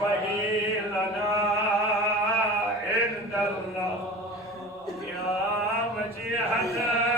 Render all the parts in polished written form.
اشفعي لنا عند الله يا وجيهة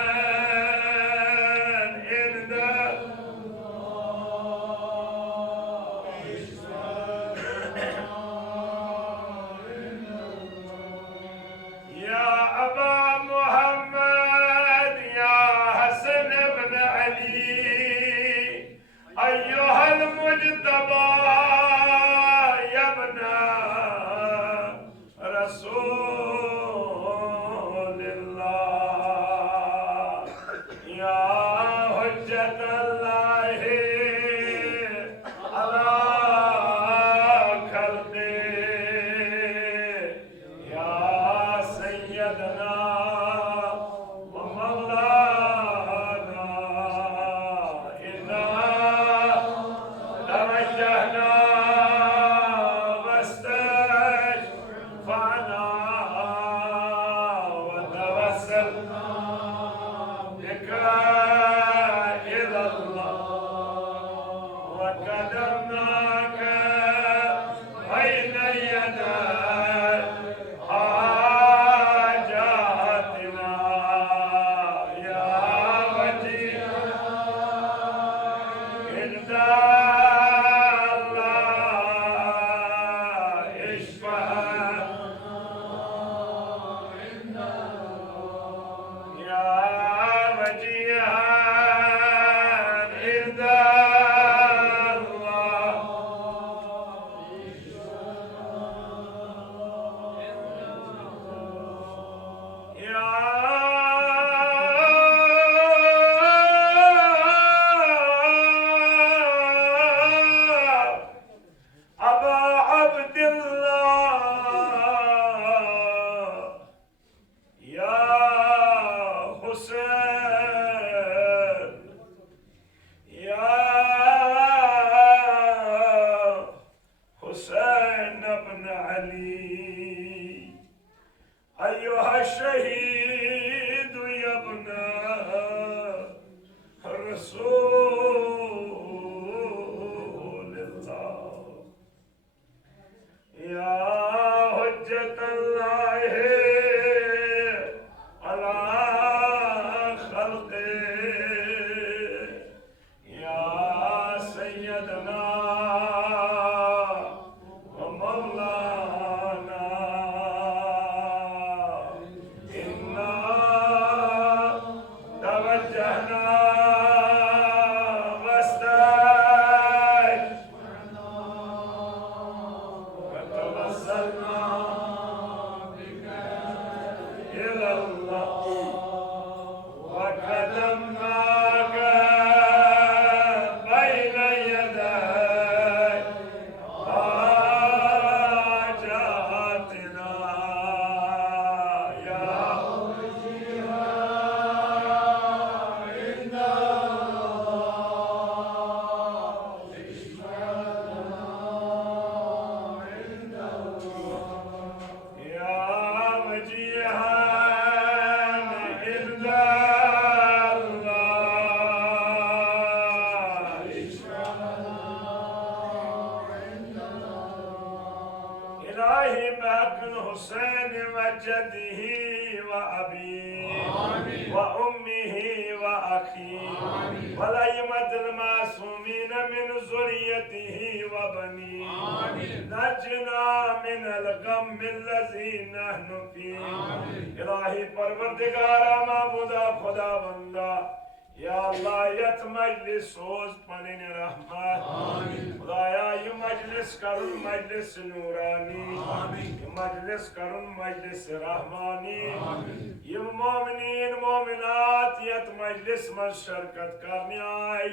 शरकत करने आई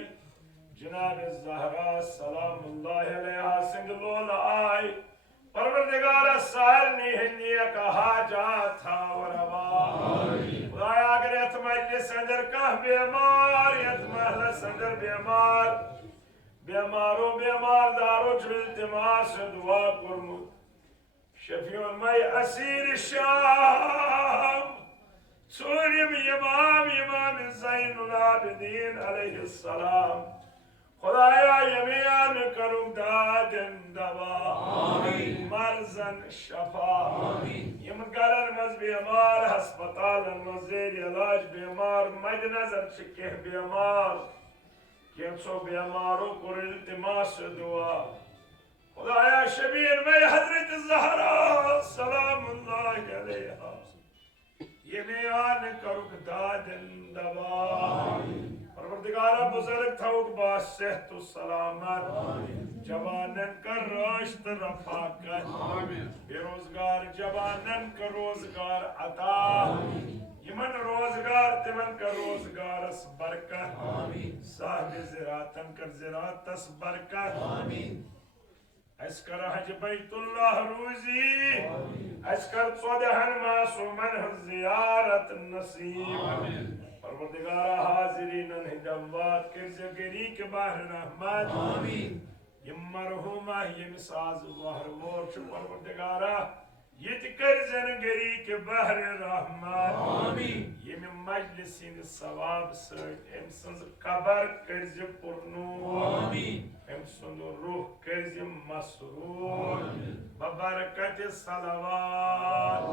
जनाब ज़हरा सलामुल्लाह अलैहा सिंगलोल आई परवरदिगार साल ने कहा जा था वरवा खुदाया अगर यत मजलिस अंदर कह बीमार यत महलस अंदर बीमार बीमारो बीमार दारो इल्तिमास दुआ कुरमु शफीउल मई असीर शाम सूर्यम इमाम ज़ैनुल आबिदीन अलैहिस्सलाम खुदाया यमियान करूं दादन दवा मर्जन शफा यम गरन मज बीमार हस्पतालन मज ज़ेर इलाज बीमार मद नजर के बीमार कैंसो बीमारों को इल्तिमास दुआ खुदाया शबीर में हजरत ज़हरा सलामुल्लाह अलैहा यमियान करूं दादन दवा परवरदिगारा बुजुर्ग थाउक बास सेहत सलामत जवानन का राश्त रफाकत बेरोजगार जवानन का रोजगार अता यमन रोजगार तिमन का रोजगार बरकत साहिब ज़िरातन का ज़िरातस बरकत अस्कर हज बैतुल्लाह रूजी अस्कर 14 मासूमन ज़ियारत नसीब परवरदिगारा हाजिरीन हिजम्बात किरज़गरी के बाहर रहमत यम मरहुमा यम साज वहर वोर परवरदिगारा यत किरज़गरी के बाहर रहमत यम मजलिस सवाब सट एम संज कबर किरज़ पुरनूर एम सुन रूह किरज़ मसरूर बबरकत सलावत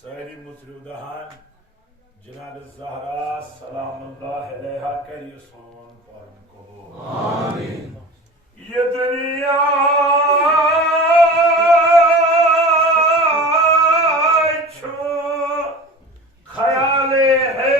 सारी मुसरुदहान जनाब ज़हरा सलामुल्लाह अलैहा करिए सोन फौरन को आमीन। ये दुनिया छो ख्याले है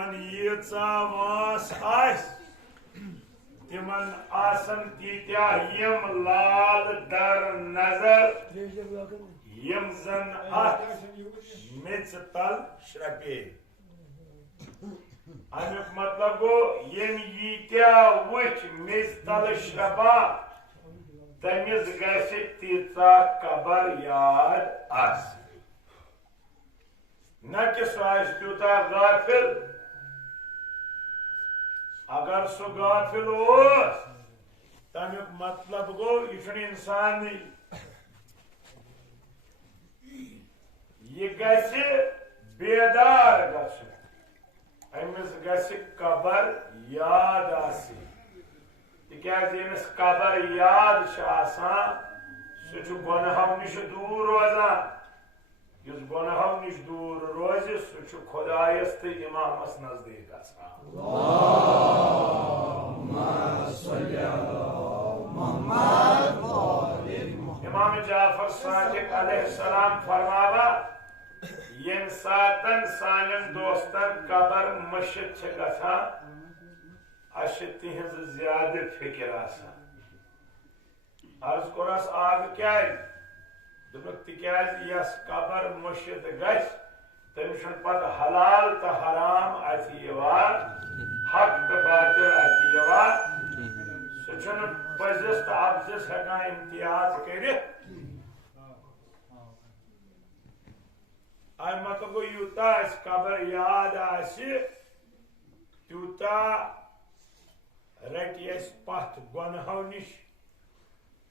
तिमन यीचा वास आस तिमन आसन तीत्या यम लाल दर नजर यम जन अथ मिच तल श्रपे अमुक मतलब गो यम यीत्या वुच मिच तल श्रपा तमिस गस तीचा कबर याद आस न कि सह त्यूता गाफिल अगर सह गाफिल तमुक मतलब गो यह इंसान यह गस बेदार अमिस गस कबर याद आसी तिकाज यमिस कबर याद सह गुनहों निश दूर रोजान युस गुनहों निश दूर रोज सह खुदायस तो इमामस नजदीक इमाम जाफर सादिक अलैहिस्सलाम फरमावा यम सातन सानन दोस्तन कबर मस्जिद गसान अश तिहज ज्यादा फिक्र अर्ज कोरस आग क्या तिकाज कबर मस्जिद गस तमिस पत हलाल तो हराम अथ हक तो बातिल अथ सह पजिस तो अफजिस हेकान इम्तियाज कर मतलब गो यूता कबर याद तूता रट पथ गुनहों निश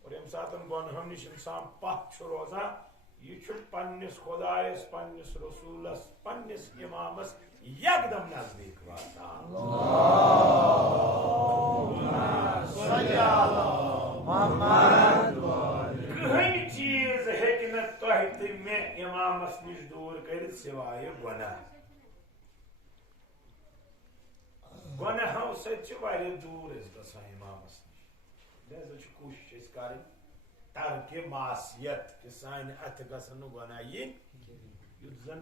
और यम सात गुनहों निश इंसान पथ रोजान यह पन्निस खुदायस पन्निस रसूलस पन्निस इमामस यकदम नजदीक वातान कहीं चीज हेक न तोह तो मे इमामस निश दूर कर सिवाय गुनाह गुनहों सह दूर गसान इमामस निश लिहाजा कोशिश कर तरके मासियत कि सान अथ गसन गुनाह यिन युथ जन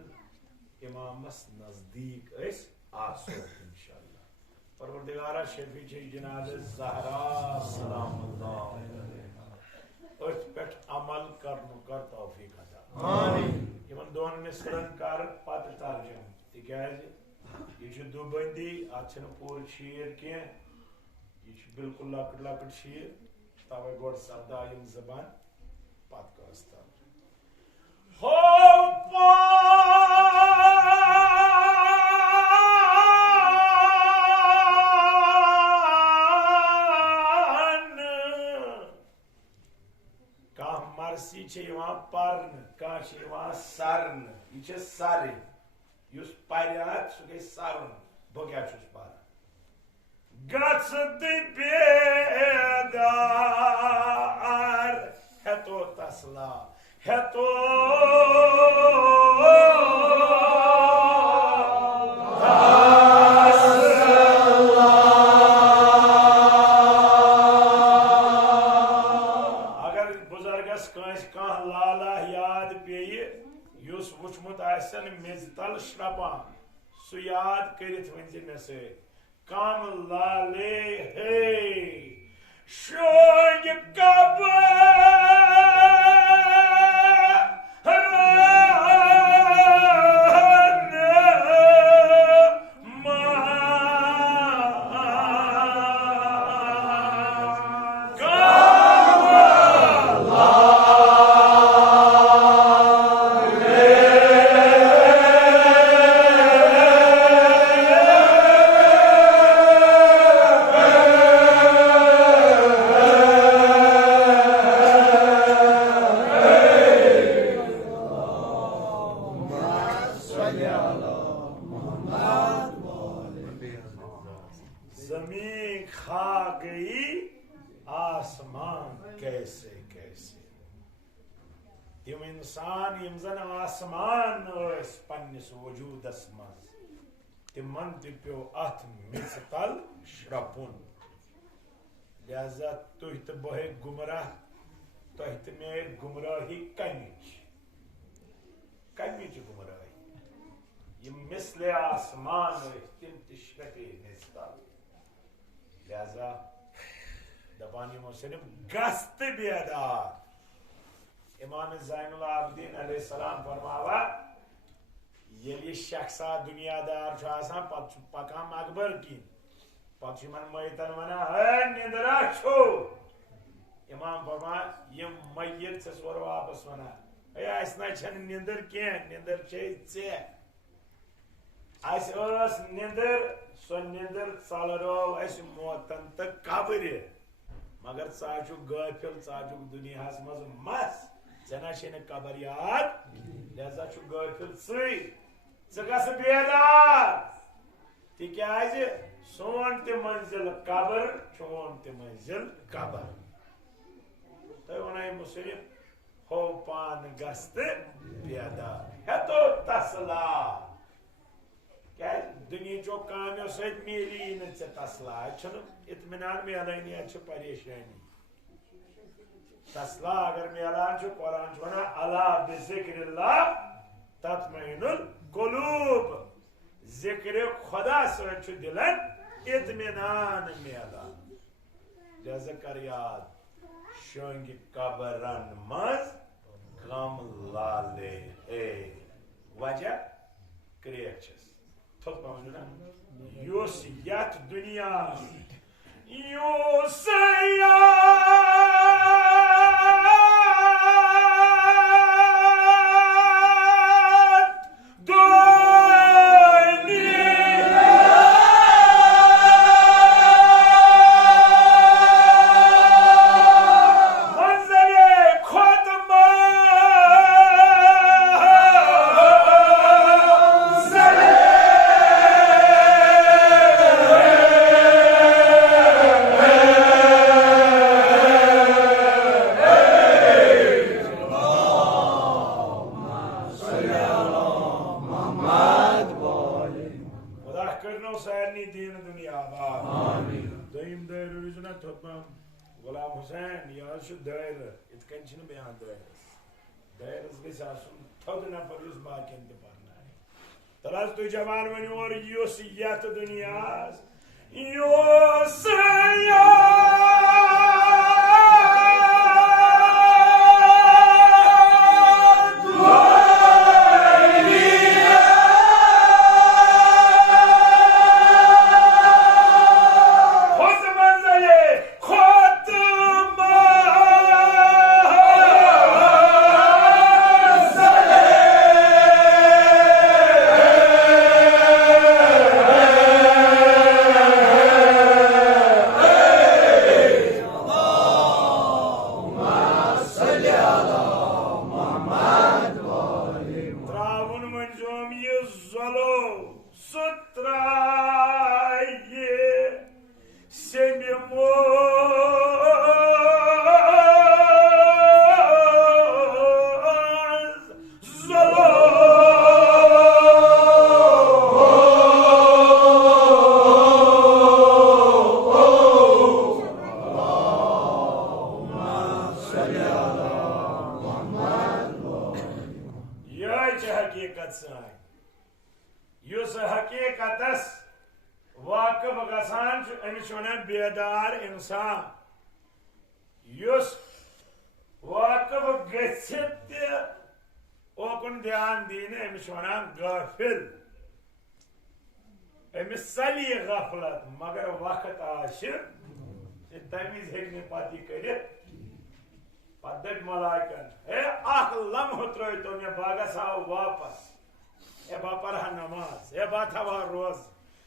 इमामस नजदीक आसो इंशाअल्लाह परवरदिगारा शफी जनाब ज़हरा सलामुल्लाह अथ पे अमल कर तौफीक अता इन दोन मिसरन कर पत तर्जुम तिकाज यह दुबंदी अत पूर शीर कह यह बिल्कुल लकट लकट शीर तवे गोड़ सदा यम जबान पत करस हो मरसी पर्न कह सरन यह सर युस पर्यात सह गई सरन बह क्या पार गस बेदार हेतो तसला हेतो अगर बुजुर्गस कह लाला याद पे युस वुचमुत मेज तल श्रपान सह याद कर मे से कम लाले हे शोज जमीन खा गई आसमान कैसे कैसे तिम इंसान यम जन आसमान पन्निस वजूदस मज तिमन पे अथ मिस तल श्रपुन लिहाजा तुह तो बहे गुमराह तुह तो मे गुमराही कमिच गुमराही मिसले आसमान तिम तिशकते निस्ता लिहाजा दपान यमो सिर्फ गस्त बेदार इमाम ज़ैनुल आबिदीन अलैहिस्सलाम फरमावा ये शख्सा दुनियादार पकान मकबर की पे मैतन वना निंदरा छो इमाम फरमा यह मैत से सोर वापस वना निंदर कह निंदर निंदर सो निंदर चलरो मोतन तो कबर मगर छु गाफिल छु दुनिया मस ऐना कबर याद लिहाजा छु गाफिल स बेदार तिकाज सोन ते मंजिल कबर चोन ते मंजिल कबर तो वन मुसरिफ हो पान गस्त बेदार है तो तसला क्या दुनिया चो कामों सत मिली न तसला इत्मीनान मिलान परेशानी तसला अगर मिलान कुरान वन अला बिज़िक्रिल्लाह तत्मइनुल कुलूब जिक्र खुदा सत दिलन इत्मीनान मिलान लिहाजा कर याद शोंग कबरन मज गम लाले हे वजह क्रिएचस युस यत दुनिया युस गुलाम हुसैन यह दायर इत कन बयान दायरस गई थोद नफर बाकिन तलाज तु जवान वन और युस यत दुनिया युस हकीकत वाकफ गसान अमिस वन बेदार इंसान वाकफ गोकुन ध्यान दीन अमिस वन गाफिल अमिस सली गफलत मगर वक्त तमीज हे पति कर पद मलाकन हे लम्ह त्रो तो मे बागस आओ वापस ए बा पढ़ा नमाज ए बा थवा रोज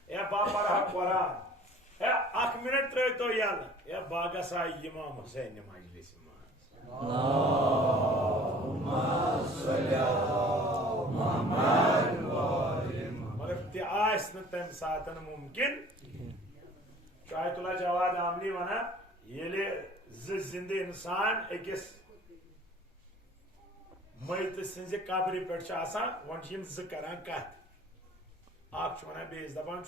ए बा पढ़ा कुरान ए अख मिनट त्रो तो यल ए बागस आ इमाम हुसैन मजलिस अल्लाहुम्मा सल्ली अला मुहम्मद व आलि मगर ते आस न तम सातन मुमकिन शायतुल्लाह जवाद आमली वना येले जिंदे इंसान अकिस मैत सिंज कब्र पे वन करान कत वन बेस दपान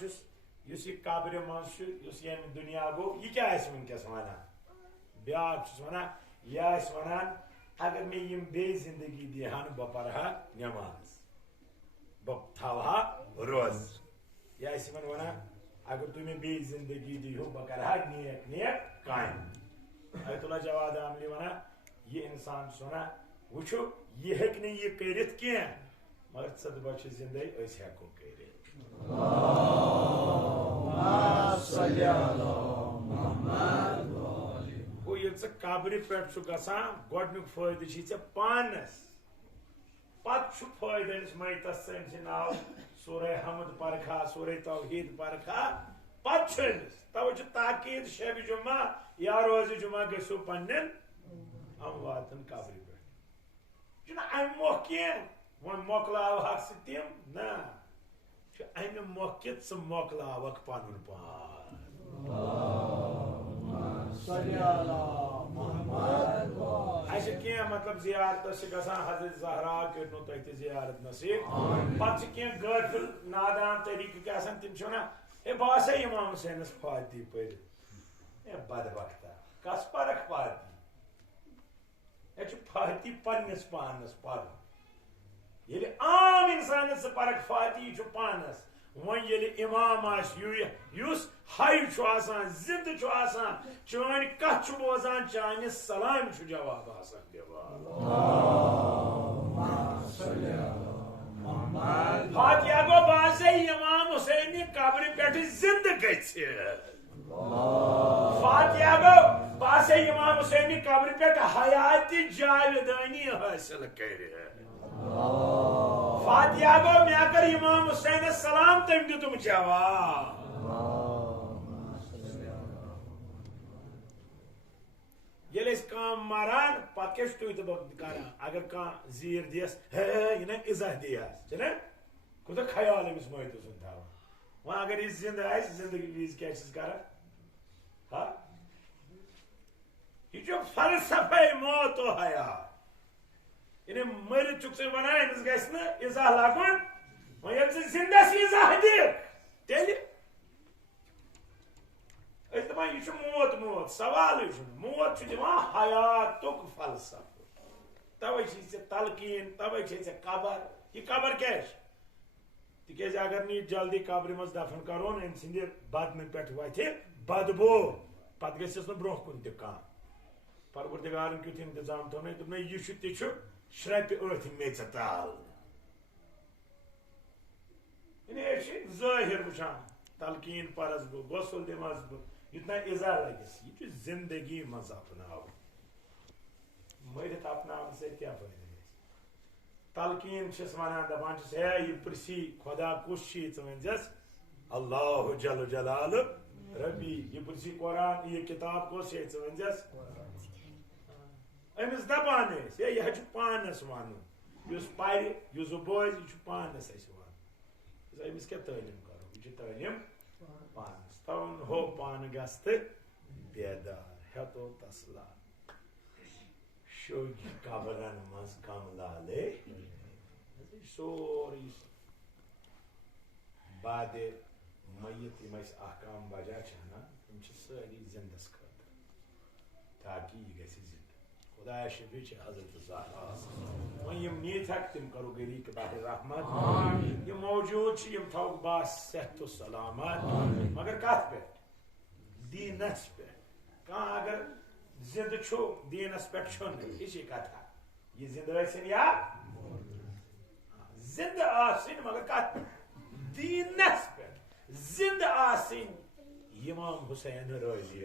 यह कब्र मज दुनिया गो यह क्या वनकस वन ब्याक वन यह वन अगर मे बे जिंदगी दिहान बह पढ़ा नमाज बह थवहा अगर तुम्हें बे जिंदगी दी हो बह कर नेक नेक काम अयतुल्ला जवाद आमली वना ये इंसान सुना वुचो ये हेक ने ये करित क्या मगर सद बच जिंदगी अस हेको करित गो ये कब्र पे गसान गोडनुक फायदे छे पानस पत फायदे मैतस नाव सूरह हमद परखा सूरह तौहीद परखा पत तवे ताकीद शब जुमा या रोज जुमा गो पन्न अमवातन कब्र पे अम मोह वो मोकलाव तिम ना अम मोह मोकलावक पन पान मतलब जियारत हजरत जहरा करो तुम जियारत नसीब पे गफिल नादान तरीके तम ना ए बह इमाम हुसैन फाती पर बदबख्ता कस परख फाती फाती पन्नस पानस पर ये आम इंसान परख फाती पानस वन ये इमाम युस हय जिंद चान कथ बोजान चान सलाम जवाब फातिया गो बासे इमाम हुसैन कब्र पे जिंद फातिया गो बासे इमाम हुसैन कब्र पे हयाती जावेदानी हासिल कर फातिया गो मैं कर इमाम हुसैन सलाम तम दितुम जवाब ये काम मारान पे कर अगर कह जीर दियस यह इज्जत दियस खुद ख्याल अमिस मोहत सुन था वह अगर यह जिंद जिंदगी वीज क्या कर यह फलसफे मौत हयात इन मर चुक वन अमिस गजा लगन वो जिंदस इजा दिल दपान यह मौत मौत सवाल मौत दिवान हयातुक फलसफ तवे तलकीन तवे कबर यह कबर क्या तिज अगर नी जल्दी कब्र मज दफन करोन अम सिंद बदन पे वथि बदबू पत गस ब्रोह कुन तह परवरदिगारन क्युत इंतजाम थो दोपन यह तह श्रप अथ मेच ताल जाहिर वुचान तलकीन परस बह गसल दिमस बह इतना इजा लगस यह जिंदगी मज अपनाव मरित अपनाव से क्या फायदा तलकीन वन दपान यह प्रसी खुदा कुछ वनस अल्लाह जल जलाल रबी यह प्रसी कुरान यह किताब कुछ वनस अमिस दपान यह पानस वन पर बोज यह पानस वन अमिस क्या तालीम करो यह तालीम पानस तवन हो पान गस बेदार हेतो तसला शोग कबरन मज कम लाले सोरी बाद मयत यम अहकाम बजा ना तम सारी जिंदस खत ताकि यह गि जिंद खुदा शफी हजरत ज़हरा वह यम नीत हक तम करो गरी के बाहर रहमत यह मौजूद यम थो बास सेहत सलामत मगर कत पे दीनस पे कह अगर जिंद दीनस पे यह कथा यह जिंद या जिंद मगर कत दीनस पे जिंद इमाम हुसैन रजी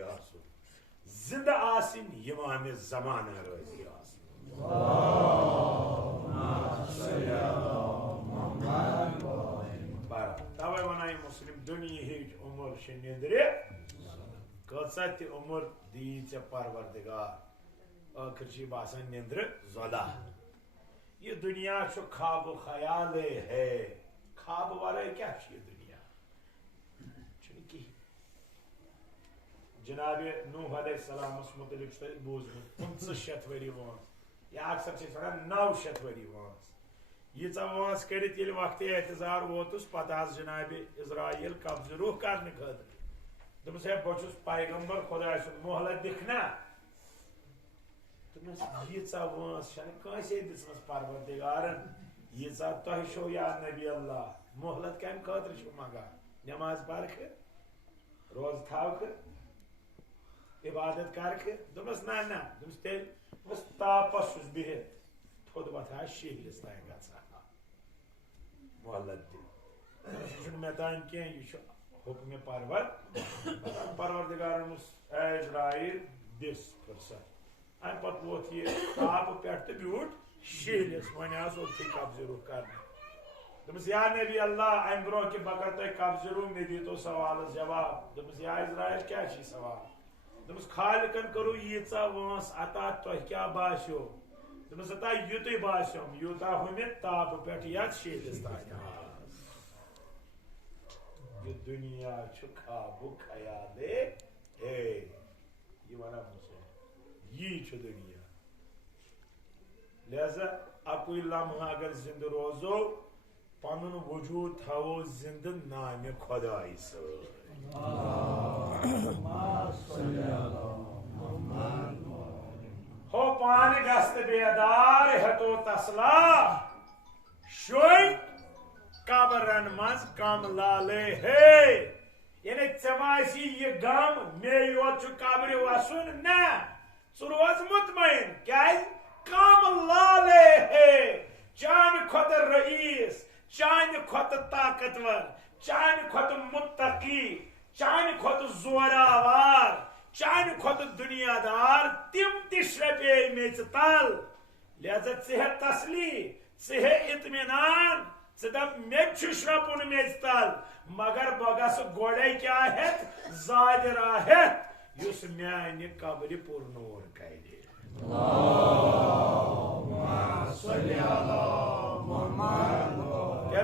जिंद इमाम जमाना रजी तवे वन मुस्लिम दुनिया उमर निंद्रे कसा उमर दी ऐ परवरदिगार आखिर बासान निंद्र ज़ला यह दुनिया ख्वाब ख्याल है ख्वाब वाले क्या यह दुनिया कह जनाब नूह अलैहिस्सलामस मुतलिक बूजमुत 500 वरी वस या अक्सर वन 900 वरी वस यीचा वस कर वक्त एतजार वोतुस पत जनाब इजराइल कब्ज रूह कर खतर दस है बहुत पैगम्बर खुदा मोहलत दिखना यीचा वस कंसे दिसमस परवरदिगारन यीचा तह शो या नबी अल्लाह मोहलत कम खतर मंगा नमाज परख रोज थाव इबादत कर दोपस ना ना दोपस तेल बस तापस बिहित थोद वथा शीहलिस तान गसा मोहल्लत दिल मे तान कह यह हुक्म परवरदिगार एजराइल दिस फुर्सत अम पे वोत यह ताप पे तो ब्यूट शीहलिस वन ओथी कब्ज रुख कर दोपस या नबी अल्लाह अम ब्रो कि बगर तुम कब्ज रू मे दी तो सवाल जवाब दोपस या इजराइल क्या सवाल दोपस खालिकन करू यीचा वंस अता तुह क्या बास्यो दोपस अता युत बास्योम यूता हमें ताप पे या शीहलिस तान ये दुनिया खाबू खयाले हे ये वना मुझे ये दुनिया लिहाजा अकुई लम्हा अगर जिंद रोजो पनुन वजूद थवो जिंद नाम खुदाई हो पान गस्त बेदार हतो तसला शोई कबरन मज कम लाले हे यानी चमासी ये गम मे योत कब्र वसुन ना रोज मुतमईन क्या कम लाले हे चान खुद रईस चान खुद ताकतवर चान खुद मुत्तकी चान खुद जोरावर चान खुद दुनियादार तिम तिश्रपे मेच तल लिहाजा चह तसली चह इत्मीनान दप मे श्रपुन मेज तल मगर बगस गोड़े क्या है जायरा है युस म्यान कब्र पुरनूर करे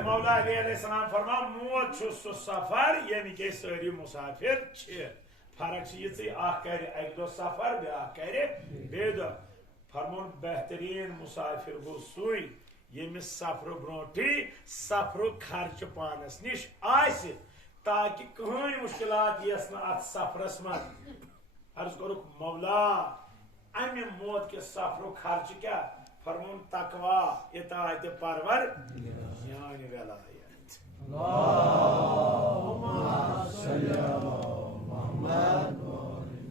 मौला अलैहिस्सलाम फरमा मौत सु सफर यानी के सारी मुसाफिर फर्क ये अख सफर ब्या बेद फरमोन बेहतरीन मुसाफिर गो सुई यमिस सफर ब्रोटी सफर खर्च पानस निश आसि ताकि कहीं मुश्किलात यस न अत सफरस मत अर्ज करुक मौला अमि मौत के सफर खर्च क्या फरमोन तकवा इताअत परवर यानी वलायत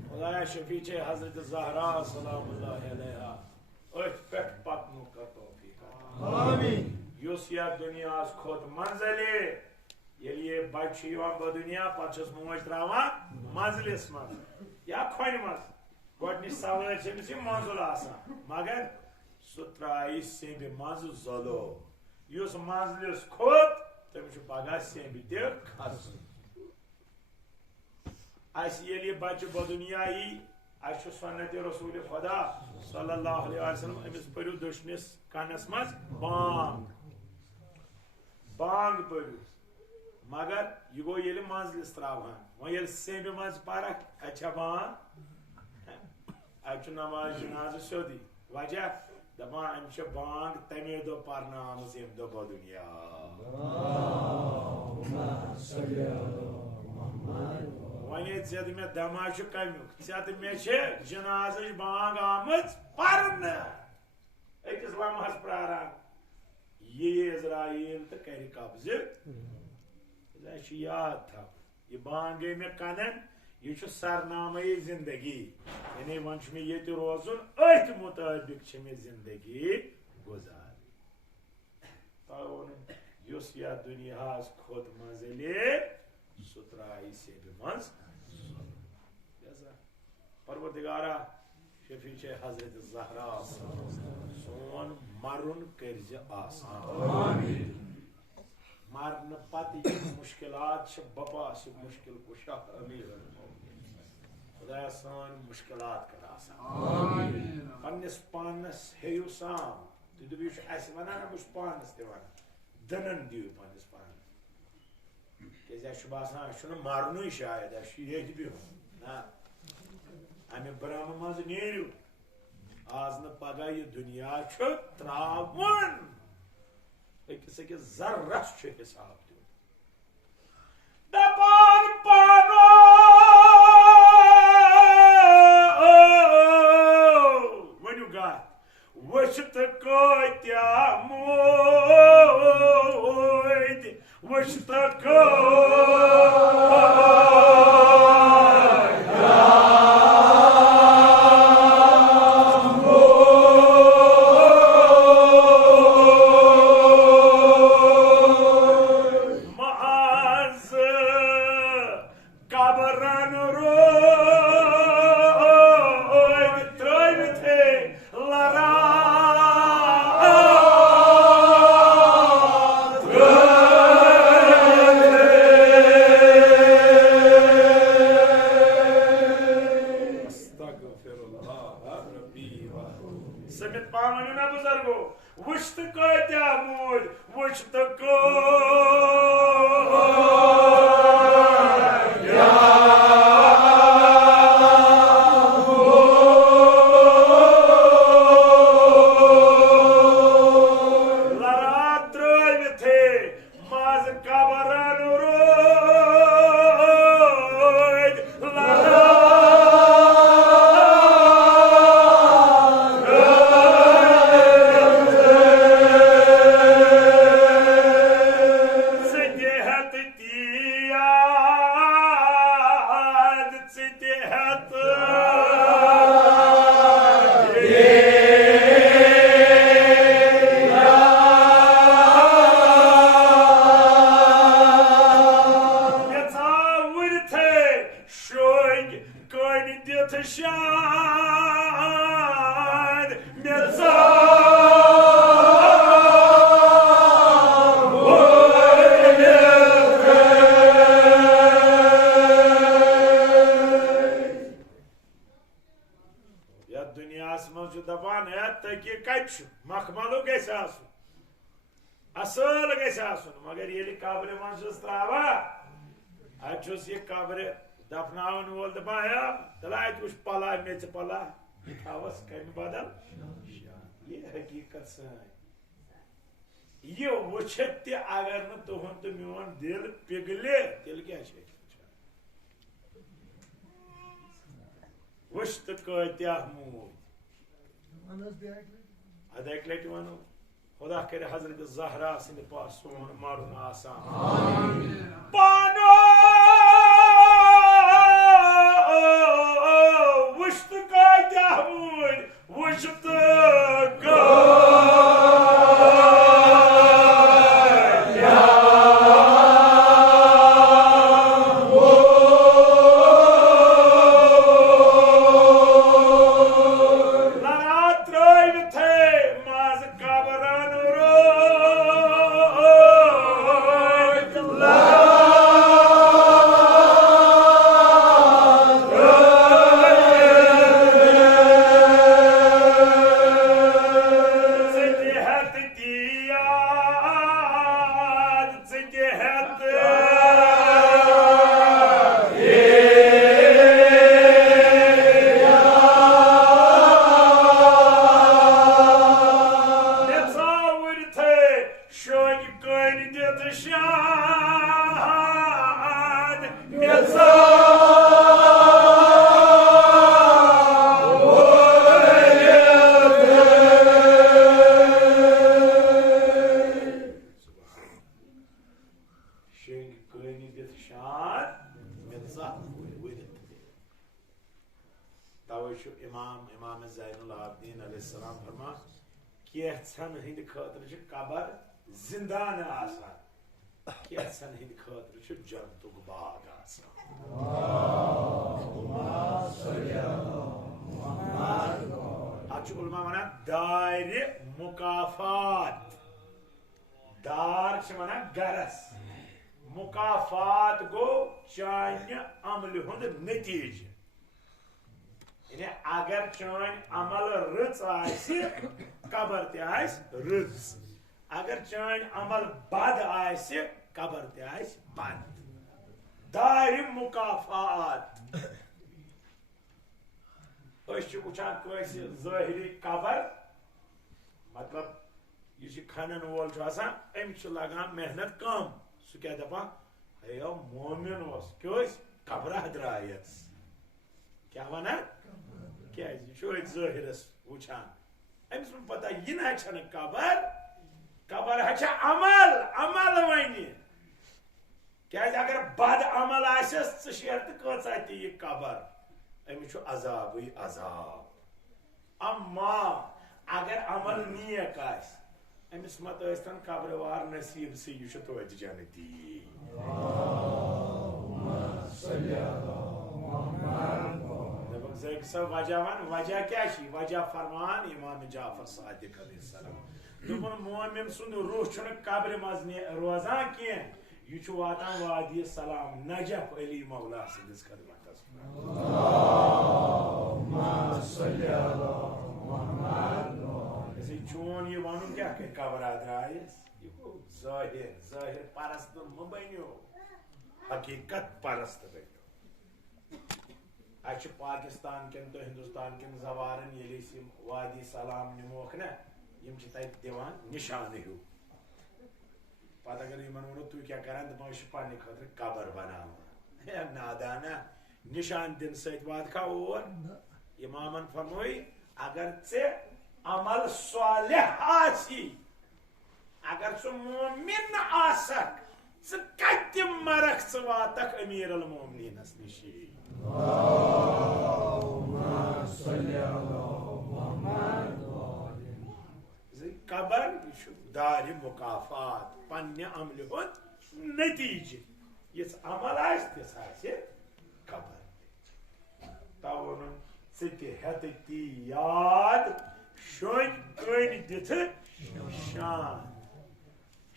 खुदा शफीचे हजरत ज़हरा सलामुल्लाह अलैहा ओथ पेट पकनु का तौफीक आमीन युस या दुनिया खोद मंजले ये बच्चे दुनिया पे मोज त्रा मंजलिस मज या खोन मज गोडनी सवार मंजुल मगर सह त्राई सेंब मज जलो युस मंजलिस खोत तमिस पगह सेंब ते खस बच्चे बदुनिया यी अस सुन्नत रसूल खुदा सल्लल्लाहु अलैहि वसल्लम अमिस परू दुश्मनिस कानस मज बांग बांग परू मगर यह गो ये मंजलिस त्रावान वो सेंब मज परक अच्छा बांग अच नमाज जनाज सोदी वजह दपान अम बांग तमे दो परना यम दो बदुनिया वे ऐद मे दमाश कमुक ऐद मे जनाज बांग आमज पर्न अकिस लम्हस प्रारान ये इजराइल तो कर कब्ज याद था यह बांग गई मे कनन यह सरनाम जिंदगी यानी वन मे ये रोजुन अथ मुताबिक मे जिंदगी गुजार युस या दुनिया खोत मजले सुत्राई से मज परवरदिगारा शफीच हजरत ज़हरा सोन मरुन कर्ज आसान मरन पत मुश्किलात बपा मुश्किल कुशा अमीर खुदा सान मुश्किलात कर आसान पन्निस पानस हेयु साम तुम वनान बस पानस दिवान दनन दियो पन्निस पानस बासान मरन शायद ये बिह अमे ब्रह्म मज नेरू आज न पगह यह दुनिया त्रावन अकिस अकिस जर्रस हिसाब दपान पानो वनु गत वशत कोत्या मोद वशत को मखमल असल मगर ये कब्र मज अस यह कब्र दफनावन वोल दपाया तला वुच पला मेच पला थवस कम बदल ये हकीकत सन ये वुचित अगर न तुहन तो मोन दिल पिघले दिल क्या वुच तो क्या मूद अदक लट वनो खुदा करे हजरत ज़हरा सिंध पास सोन मारुन आसान पानो वुच तो क्या मूद वुच तो कबर जिंदान हंद खतर जन्नतुक बाग उलमा वनान दार मुकाफात दार वनान गरस मुकाफात गो चान अमल हुंद नतीज यानी अगर चान अमल रच कबर तस रच अगर चान अमल बद कबर तस बद दार मुकाफात वुचान ज़ाहिरी कबर मतलब यह खनन वोल अमिस लगान मेहनत कम सह क्या दपान है मोमिन क्यों कब्र द्रायस क्या वनान क्या ज़ाहिरस वुचान अमिस पता यह ना कबर कबर अमल अमल वन क्या अगर बद अमल शेर तो कचा यह कबर अमिस अजाब अजाब अम्मा अगर अमल नेक अमिस मत कब्रवार नसीब से यह तो जन्नती वजह वन वजह क्या वजह फरमान इमाम जाफर सादिक अलैहिस्सलाम दोपन मोमिन सुंद रूह कब्र मज रोजान कह यह वातान वादी सलाम नजफ अली मौला सिंदिस खदमतस चोन यह वन क्या कबर द्रायस ज़ाहिर ज़ाहिर परस्त बनो हकीकत परस्त बनो पाकिस्तान कन तो हिंदुस्तान कन जवारन ये वादी सलाम निमोक ना यम दिवान निशान हूँ पता अगर इन वो तु क्या करान दपान पाने खतर कबर बना नादाना निशान दिन सत और इमामन फरमोई अगर चे अमल सालिह अगर सु मोमिन आसक कत मरख वातक अमीर अल मोमिनीनस निशी कबर दार मुकाफात पन्ने अमल नतीज यस अमल तिस कबर तवन ती याद शोन कन दिथ शान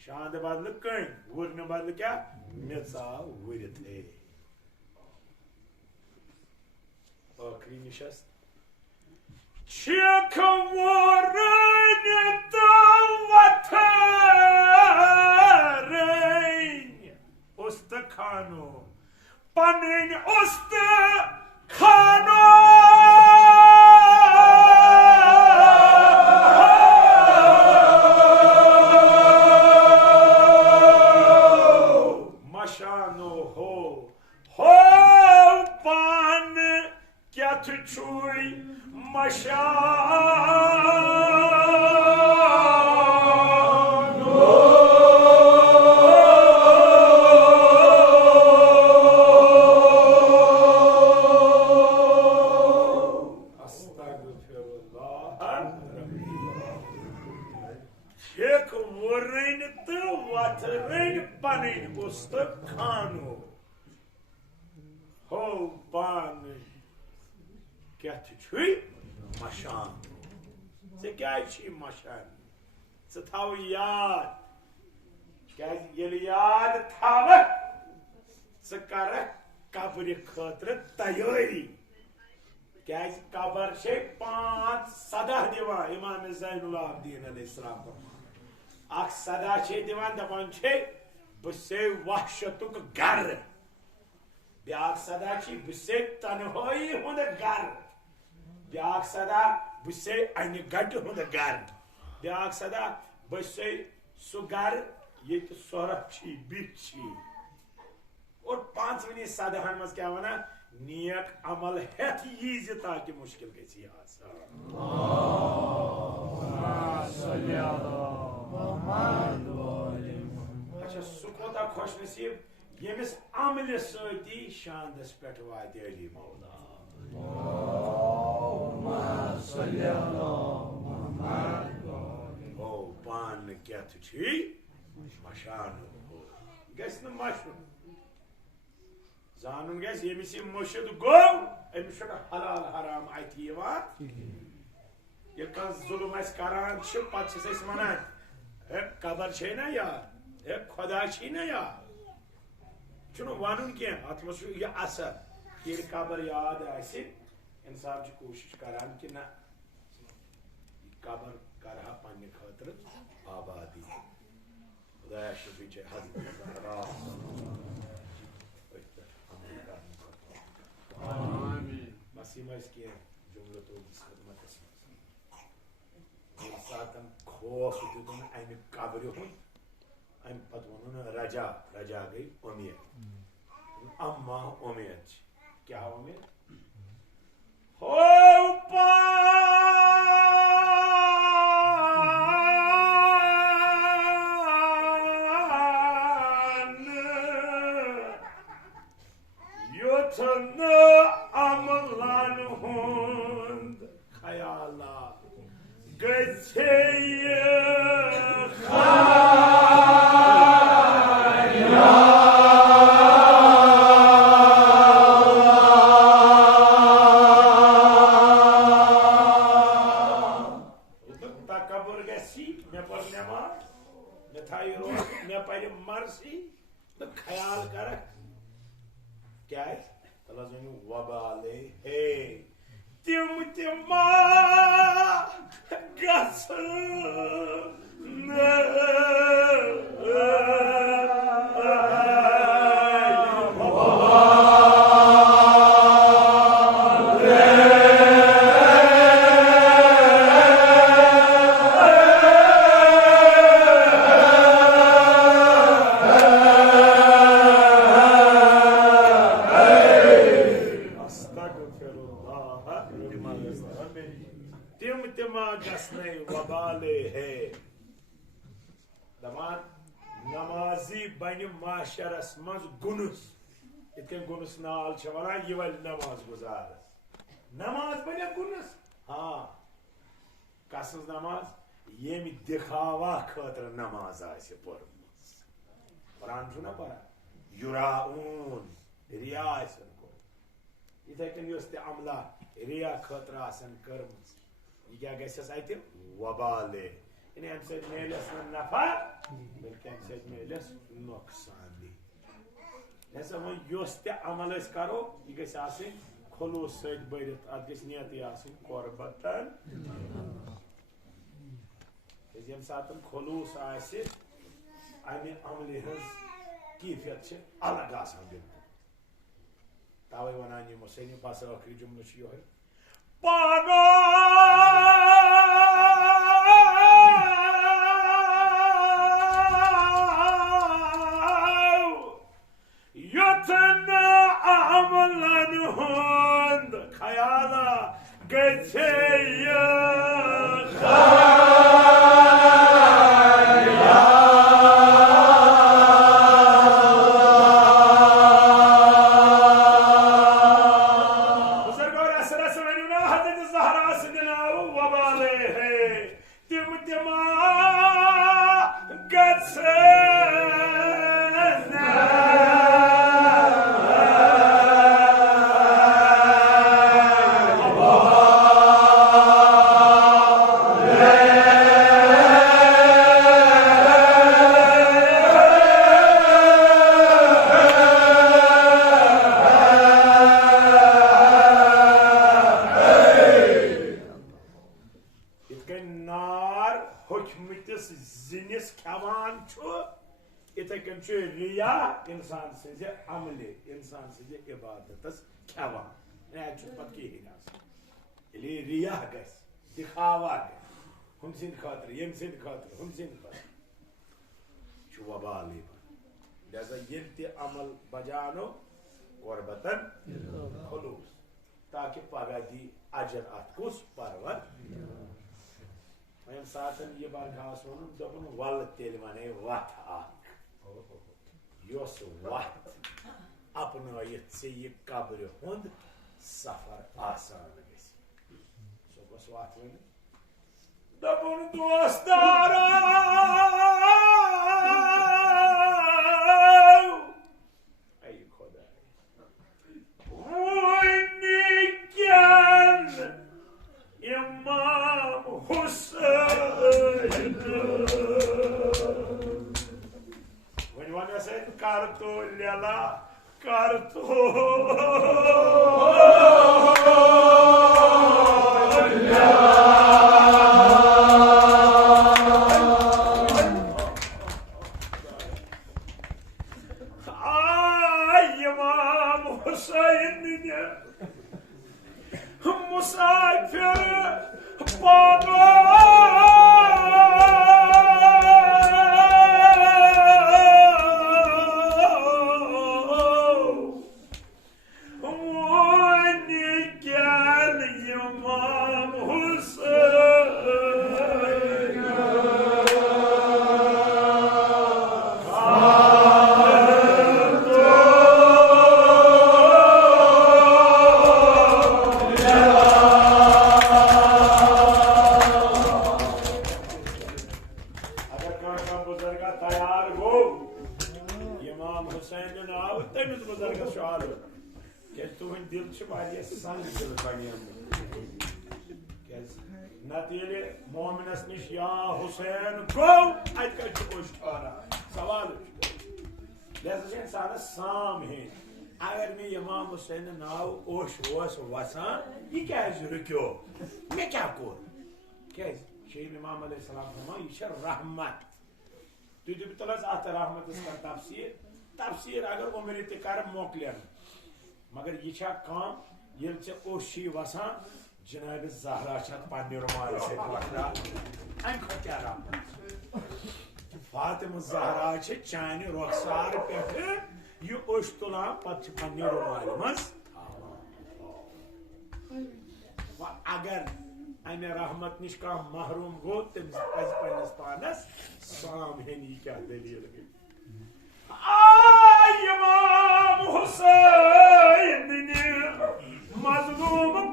शान बदल कन वुर बदल क्या मेचा वुरित आखिरी निशस्त Chick warren the water usta khano panin usta khano mashano ho pan kya tu chui Mashan. Ze kya mashan? Ze thav yaad. Kya yeli yaad thav? Ze kara kabri khatra tayari. Kya kabar she 5 sada diva Imam Zainul Abidin alayhi salam. Ak sada she divan dapan she bse wahshatuk gar. Byak sada she bse tanhoi hund gar. Byak sada bse ani gat hund gar. Byak sada bse sugar yet sorapchi bichi. और 5 minute साधारण मस क्या वना नियत अमल हेत यीज ताकि मुश्किल गसी आसान अच्छा सुकोता खुश नसीब यमिस अमल सती शानदस पेट वादे अली मौला ओ पान क्या तुझी मशान गस न मशहूर जानून गैस यमिस मुर्शिद गो अमिस हलाल हराम अति ये कस जुल्म अस करान पत वनान हे कबर छे ना यार हे खुदा छी ना यार चुनो वन क्या अत मस यह असर ये कबर याद आसे इंसान कोशिश करान कि ना कबर करहा पन्ने खतर आबादी खुदा शफी चे हद Masima इसके जुमलों तो खदमत है सातन खौफ जुदन आइन काबरे हुन आइन पतवनुन रजा गई उम्मीद अम्मा उम्मीद क्या उम्मीद हो नमाज गुजार नमाज बने गुनस हाँ कसम नमाज ये दिखावा खतर नमाज आसे पर्मस कुरान छुना परा युराऊन रिया आसन को इथे कन योस ते अमला रिया खतर आसन करमस ये क्या गैसस आते वबाले इन्हें हमसे मेलस नफा बल्कि हमसे मेलस नुकसान दी ऐसा वो योस्ते अमल करो ये कैसे खुलूस सत बरित अत गई नियत कुर्बतन यम सात खुलूस आमि अमल हज कैफियत अलग बिल्कुल तवे वन मुसैनी बस आखिरी जुमल यो पानो युथन अमलन हुंद खयाला गछे रिया इंसान से अमले इंसान से इबादत खेवान पे कहें रिया ग दिखावा हम सद खातर यम सद खातर हम सद खातर वबाल लिहाजा ये अमल बजानो कुर्बतन खुलूस ताकि पगह दी अजर अत कुस परवर यम सात यह बरखास वो दोपन वल तेल वे वत योस वत अपनयित से यह कब्र हुंद सफर आसान गस वत वन दोपन दोस्तारा इमाम हुसैन वन वन से कर तो लेला कर तो इमाम हुसैन ने मुसाफिर पानो मोमिनस निश या हुसैन गो सवाल लिहाजा इंसानस साम है अगर मे इमाम हुसैन नाव ओश वस वसान यह क्या रुक्यो मे क्या कोर क्या शेख इमाम अलैहिस्सलाम फरमा यह रहमत तुझ तलस अत रहमत कर तफसीर अगर उम्र त कर मोकलन मगर यह काम ये ओशी वसान जनाब ज़हरा पन्ने रुमाल से क्या फातिमा ज़हरा चाने रुखसार पे यह ओश तुलान पे पन्ने रुमाल मज अगर अमे रहमत निश कह महरूम गो तमिस पज पन्नस पानस साम हेन यह क्या दलील इमाम हुसैन ने मजलूम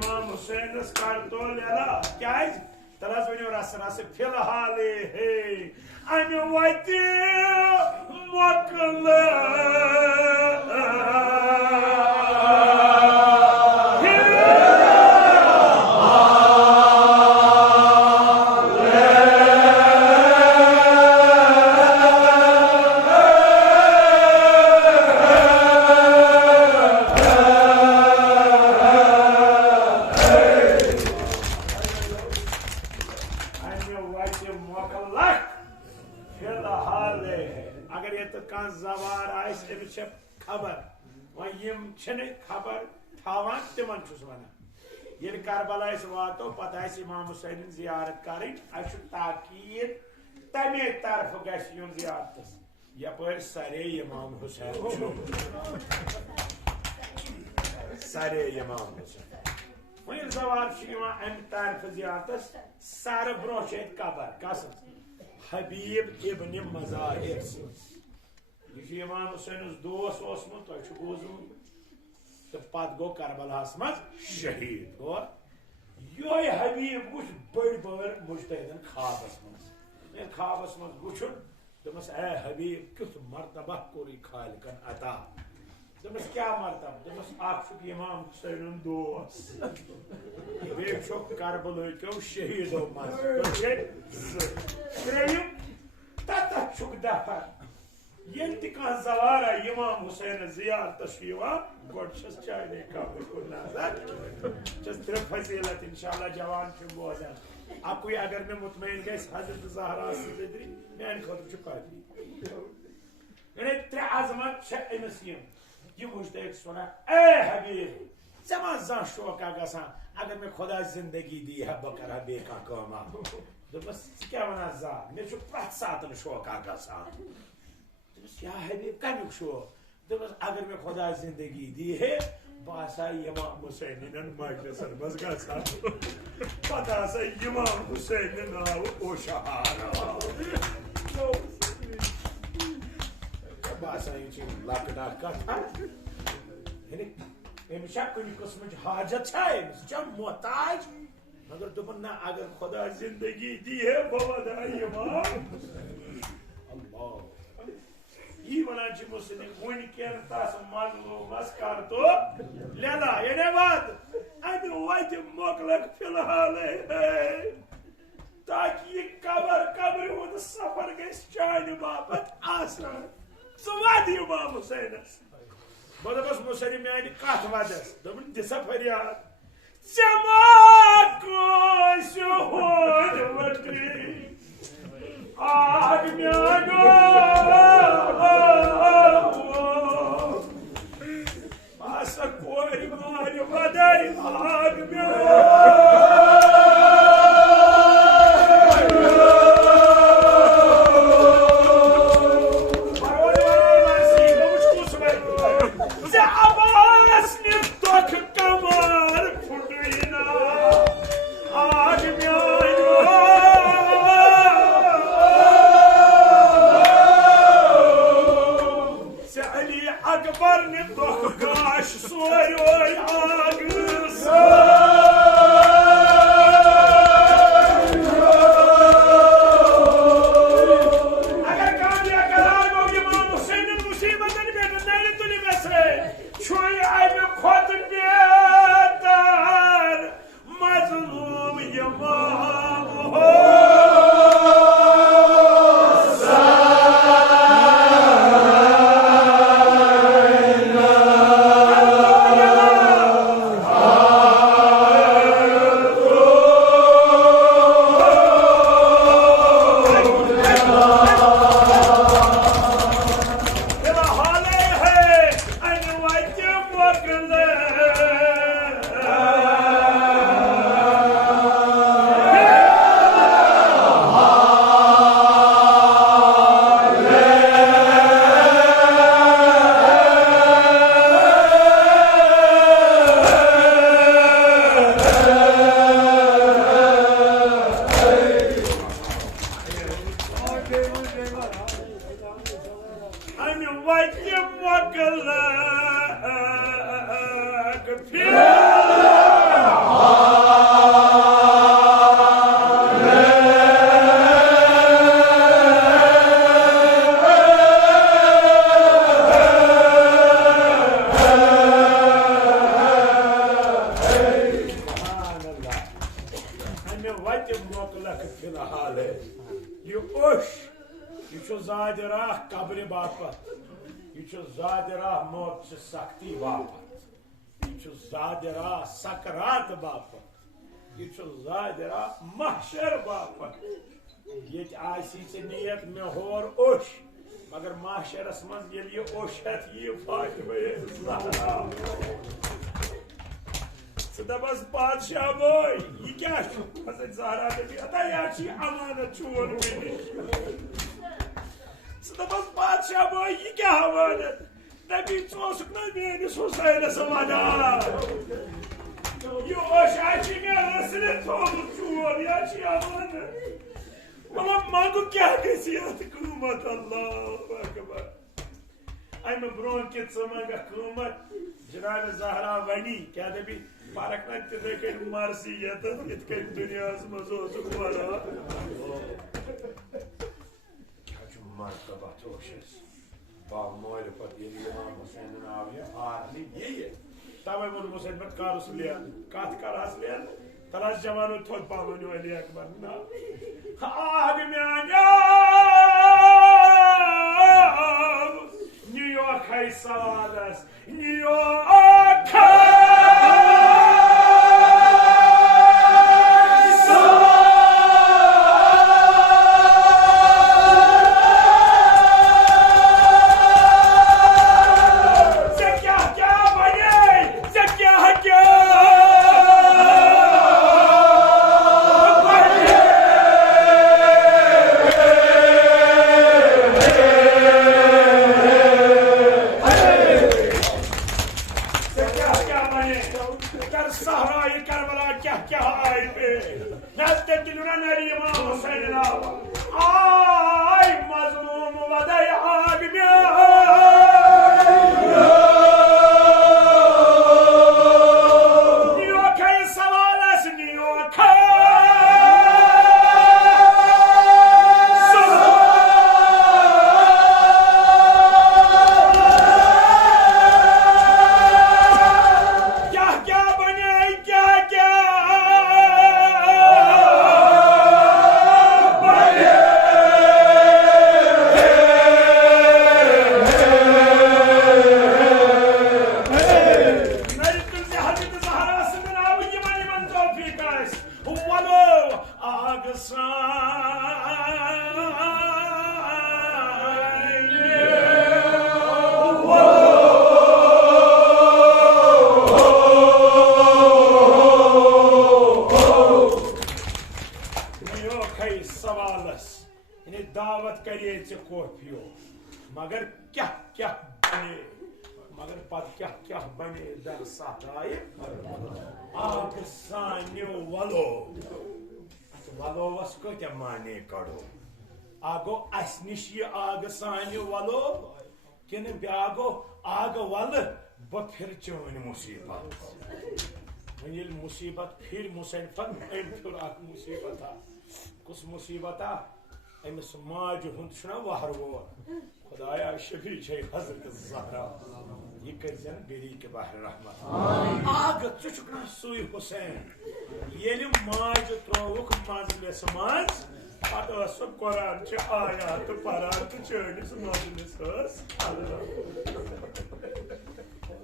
इमाम हुसैन कर तो लेला क्या तरस वो रस रस फिलहाल हे अमे वति मोकल खबर थावान तिमन वन ये करबला वातो पता इमाम हुसैन जियारत करें ताकीद तमे तरफ गुन जियारत यपर सरे इमाम हुसैन सरे इमाम हुसैन वो सवाल अम तरफ जियारत सर ब्रो कबर कस हबीब इब्न मज़ाहिर यह इमाम हुसैन दोस्त बोजमुत तो पत गो करबलास मज शहीद गो यो हबीब वुच बड़ बड़ मुजतहिदन ख्वाबस मज वुचुन दमस ए हबीब किस मर्तबा कोरी खालिकन अता दमस क्या मर्तबा दमस आख इमाम हुसैन दोस्त वे छो करबल क्यों शहीदो मज त्रेयम तत छुक दफर ये जवारा इमाम हुसैन जियारत गोश चाय फजीलत इंशाल्लाह जवान बोजान अकुई अगर मैं मुतमईन गई हजरत ज़हरा सदरी मान खुद यानी त्रे अजमत अमिस यह मुश्तक वन ए हबीब ऐ मा जा शौका गा अगर मैं खुदा जिंदगी दी है बह कर बे कमा दोपस क्या वन जा मे प्रत सात शौका गा क्या हबीब कमुक शो दोपस अगर मैं खुदा जिंदगी दी है बह इमाम हुसैन मजलिसन मज गा पता इमाम हुसैन नाव ओ शहारा बह लकड़ा कथा अमिस कुछ किस्म हाजत मोहताज मगर दोपन ना अगर खुदा जिंदगी दी है बह इमाम अल्लाह यी वनान मुस्लिम वनकन तस मजलूमस कर तो लेला ये बात अमे वत मोकलक फिलहाल ताकि यह कब्र हूं सफर गस चान बापत आसान वाद इमाम हुसैनस बह दपस मुसलिम मान कथ वदस दोपन दिसा फरियाद आग म्यानो आसा कोई मार बदर आग म्यानो तोत मोकलक फिलहाल ये ओश ये ज़ाद राह कब्र बापत ये ज़ाद राह मौत से सख्ती बापत ये ज़ाद राह सकरात बापत ये ज़ाद राह महशर बापत ये आसी से नियत में होर ओश मगर महशरस मज ये ओशत ये फातिमा दबस बादशाह बोय ये क्या हजरत ज़हरा नबी अता याची अमानत चोर में दबस बादशाह बोय ये क्या अमानत नबी चोसुक न मेनिस हुसैन सवाना ये ओशाची में रसल थोड़ चोर याची अमानत मतलब मांगो क्या गसियत कुमत अल्लाहु अकबर आई में ब्रोन के समंग कुमत जनाब ज़हरा वनी क्या नबी फर्क ना तिथे कन मर्सियत इत कन दुनिया मज वरा क्या मर्तबा तोशस बा मोर पत ये इमाम हुसैन आव ये आरली ये तवे वो हुसैन पर कारस लिया कात कर हस लिया तलाश जवानो थोड़ पावनो अली अकबर ना आग में आया न्यूयॉर्क है सवालस न्यूयॉर्क मगर क्या क्या बने मगर पद क्या क्या बने दर सहराए आग सान्यो वलो वलो वस कत माने कड़ो आगो अस निश ये आग सान्यो वलो किन ब्यागो आग वल ब फिर चोन मुसीबत ये मुसीबत फिर मुसैफत फिर आग मुसीबत कुछ मुसीबत अमिस माज हुंद वहर वो खुदाया शफी छे हजरत ज़हरा ये कर बेरी के बाहर रहमत आग चुचुकना सुई हुसैन ये माज त्रोवुक मंजलिस मज पत कुरान च आयात परान तो चनिस मंजलिस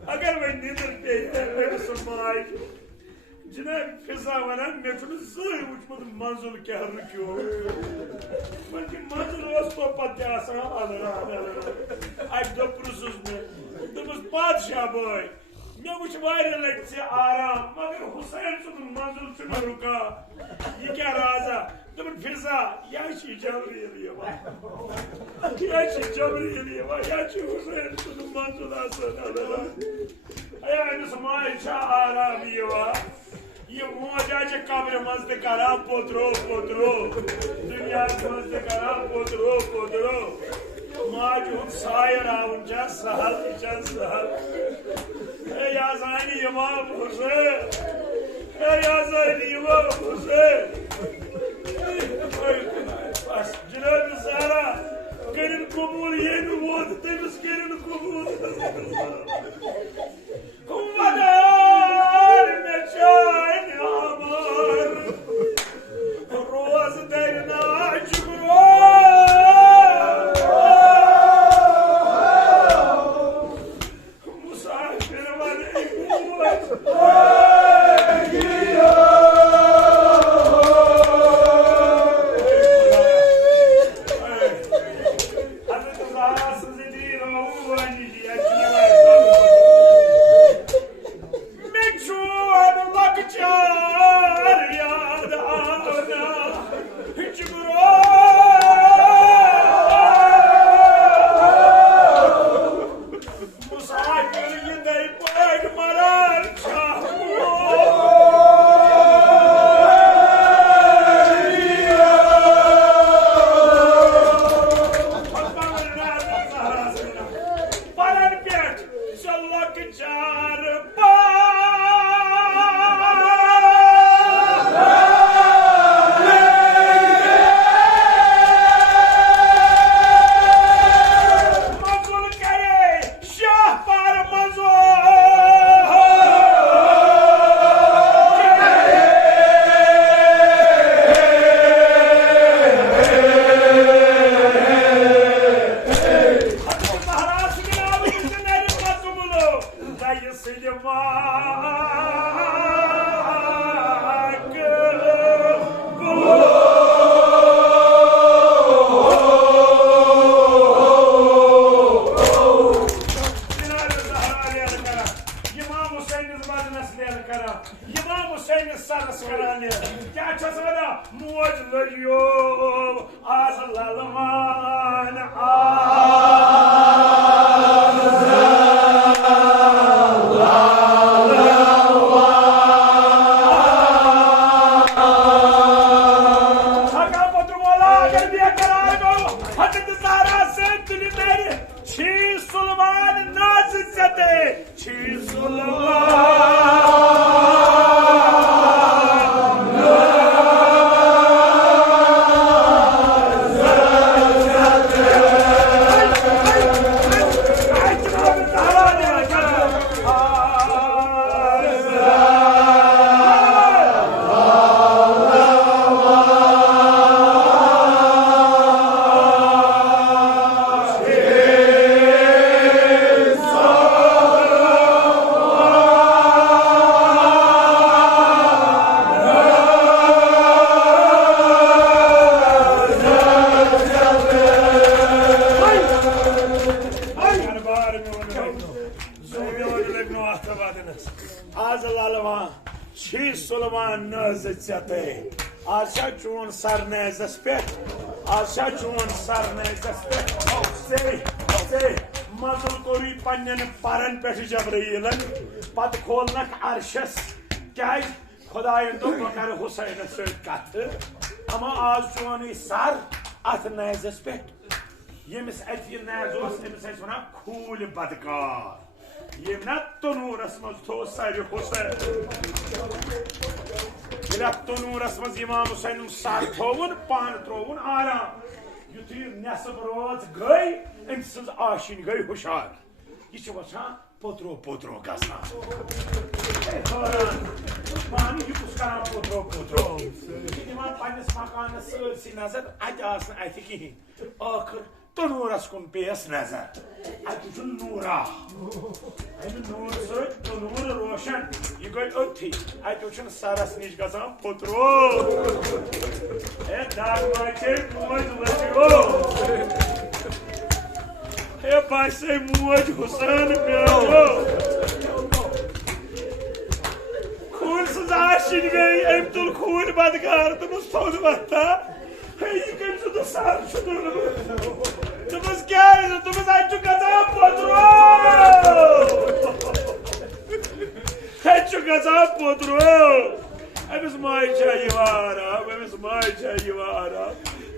अगर वह निदर पे माज जनाब फिजा वन मे जय वुचमुत मंजुल क्या रुक्यो बल्कि मंजुल तो पत प्रुसुस मे दस बादशाह बोय मे वुच वारिया लट से आराम मगर हुसैन सुन मंजुल रुका ये क्या राजा दपन फिजा या जबरील जबरील या हुसैन सुन मंजुल अमिस माज आराम ये मोजा कब्र मज करा पोतरो पोतरो दुनिया मज करा पोतरो पोतरो माज हुन सायर आवन सहल सहल या जानी इमाम हुसैन या जानी इमाम हुसैन बस जनाब ज़हरा करिन कबूल ये वोत तमिस करिन कबूल कुम्मदार में चाय याद आना हिचगुरो मुसाफिर ये दई पड़ मरार आशा चून सर नेजस पे आशा चून सर नेजस पे से मजल कोरी पन्नन परन पे जबरीलन पत खोलनक अरशस क्या खुदायन तो कर हुसैन सत कथ अमा आज चून सर अथ नेजस पे यमिस अत नेज अमिस वन खूल बदकार ये ना तनूरस मज थो सर हुसैन तनूरस मज इमाम हुसैन सर थोवन पान त्रोवन आराम युथु नसब रोज गई अम सज आशिन गई हुशार यह वचान पोत्रो पोत्रो गसान पानी यह करान पोत्रो पोत्रो दिवान पन्नस मकानस ससी नजर अत कहें आखिर तनूरस कुन पेस नजर अत नूरा अमि नूर सत तनूर रोशन यह गई अथी अत सरस निश गसान पोत्रो ए दाग माचे मोज लजो ए बासे मोज हुसैन प्यारो खून सजाशिन गई अम तुल खून बदकार तुम सोद बता यह कम सु सर तुम क्या तुम अचु गजान पोत्रो अचु गजान पोत्रो अमिस माय अमिस माय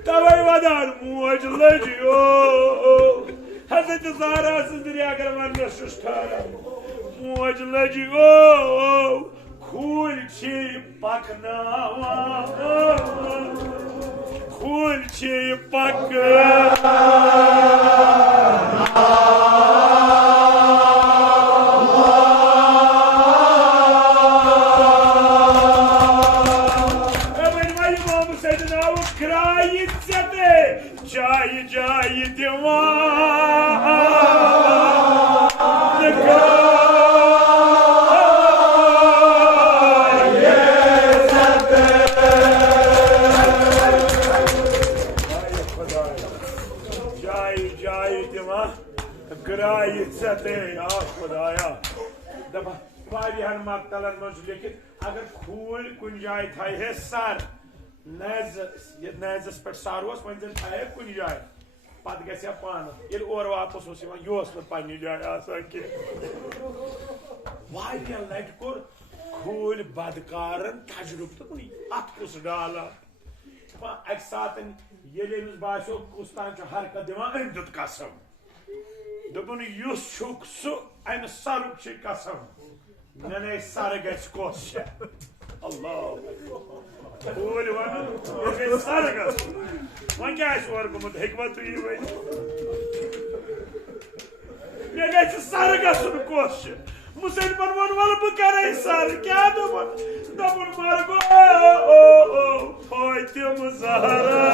तवे वदान मोज लजो हजरत ज़हरा दरिया अगर वन मोज लजो खून पकनावान खून पक जाय जाय मक्तलन मज लिखित अगर खूल कुन जाय थाय है सर नेजस पे सर ओस वन जन थाय कुन जाय पत गया पान ये और वापस उस पे जाए लट कोर खूल बदकारन तजुर्ब तो अत कुस डाला अक सात ये बासो कुस तान हरकत दिवान अम दुत कसम दोपन युस छुक सु अम सरुक कसम मे ने सर गस कोस अल्लाह खूल वन सर गस वन क्या और गुमुत हेकवा तु ये वन मे गस सर गस कोस मुसलमान वन वाल ब करे सर क्या दोपन मार गो ओ फातिम ज़हरा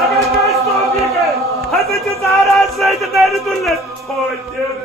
अगर काश तो भी गए हजरत ज़हरा सैयद नैरुल्लाह फातिम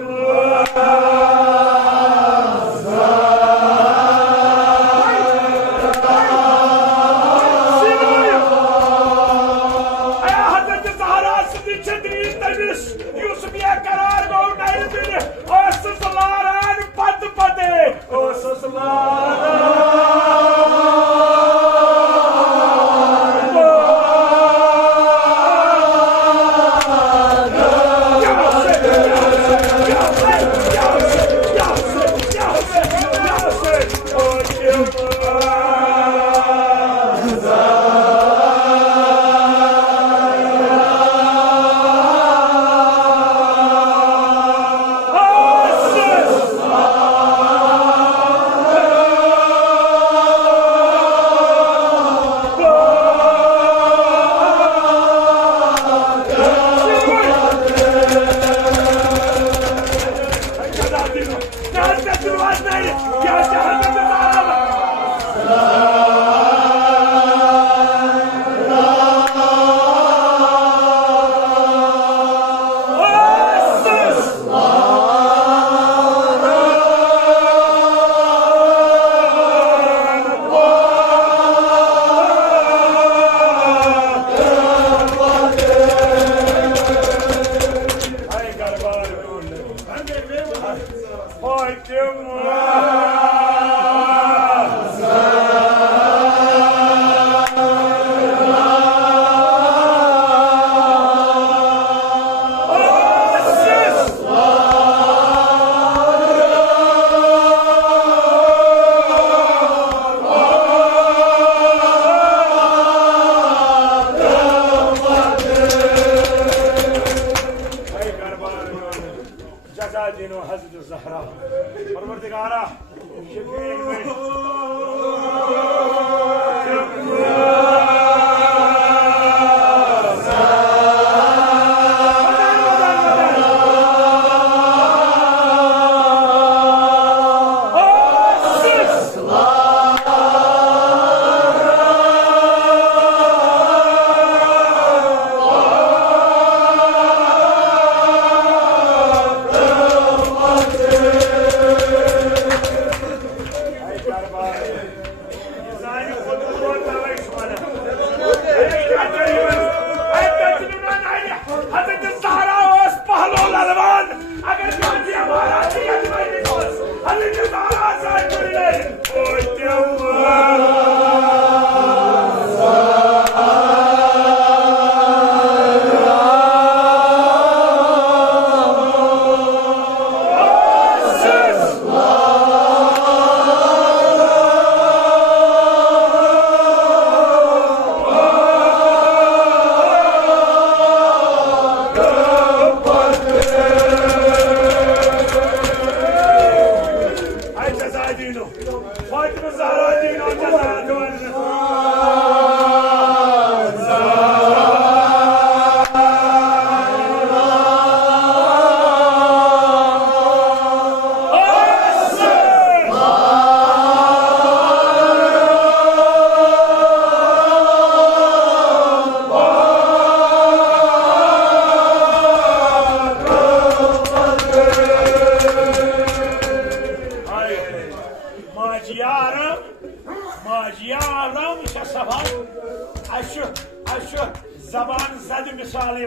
जबान जद मिसाल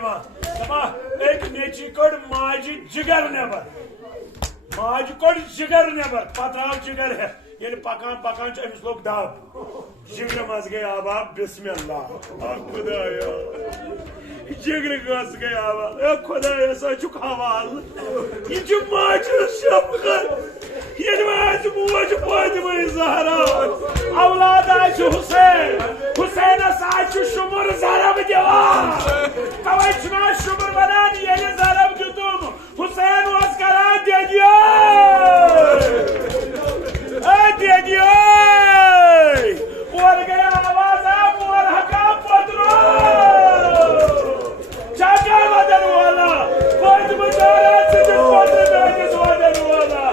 एक नेची कड़ माजी जिगर नबर माज कोड़ जिगर नबर पत्राव जिगर है ये पकान पकान अमिस लोग दाब जिगर मज गए आबाद बिस्मिल्लाह खुदाया जिगर गस गए आबाद खुदाया सचुक हवाल ये माज शफकत ये माज मोज फातिमा ज़हरा औलाद आज हुसैन हुसैन आज शुमर ज़रब दिवा तवै छना शुमर बनान ये ज़रब जुतुम हुसैन was करा दे दियो और गया आवाज आप और हका पत्रो चाचा वदन वाला बहुत मजारा से पत्र दागे वदन वाला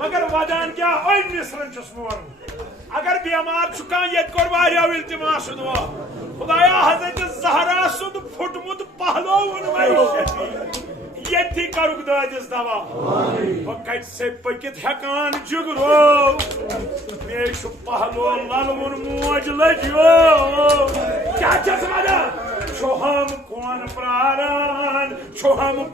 मगर वादान क्या अगर बीमार चुका ये इल्तिमास खुदाया हजरत ज़हरा सुद फुटमुत पहलवन ये थी करुक दादिस दवा कत से पकित हेकान जुगरो मे पहलो ललवन मोज लजो क्या वना छो हम कौन प्रारान छो हम